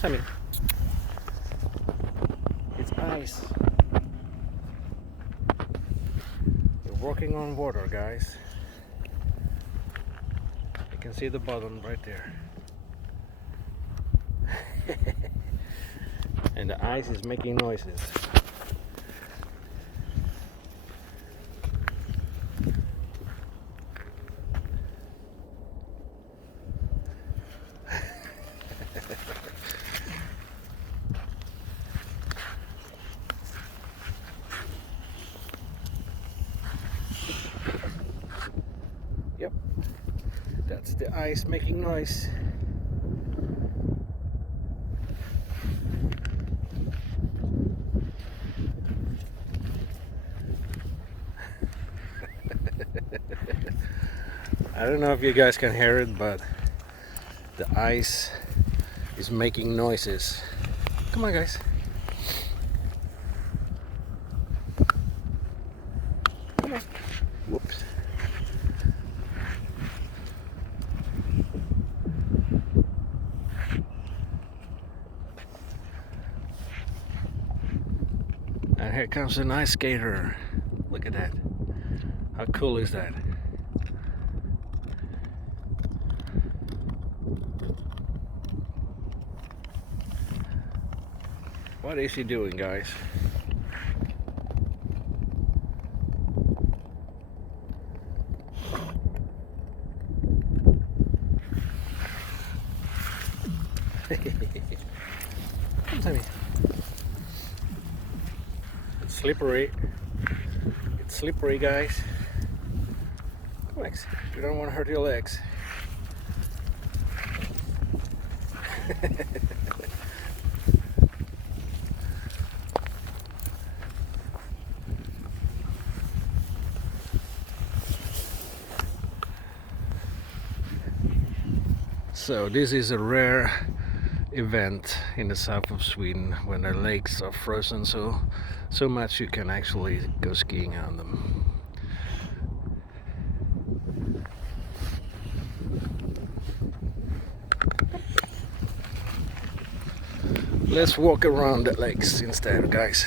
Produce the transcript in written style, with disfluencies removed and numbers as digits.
Sammie. It's ice. We're walking on water, guys. You can see the bottom right there. And the ice is making noises. Yep, that's the ice making noise. I don't know if you guys can hear it, but the ice is making noises. Come on, guys. Come on. Whoops. And here comes an ice skater. Look at that. How cool is that? What is he doing, guys? Come, Sammie. It's slippery. It's slippery, guys. Come on, you don't want to hurt your legs. So this is a rare event in the south of Sweden when the lakes are frozen so much you can actually go skiing on them. Let's walk around the lakes instead, guys.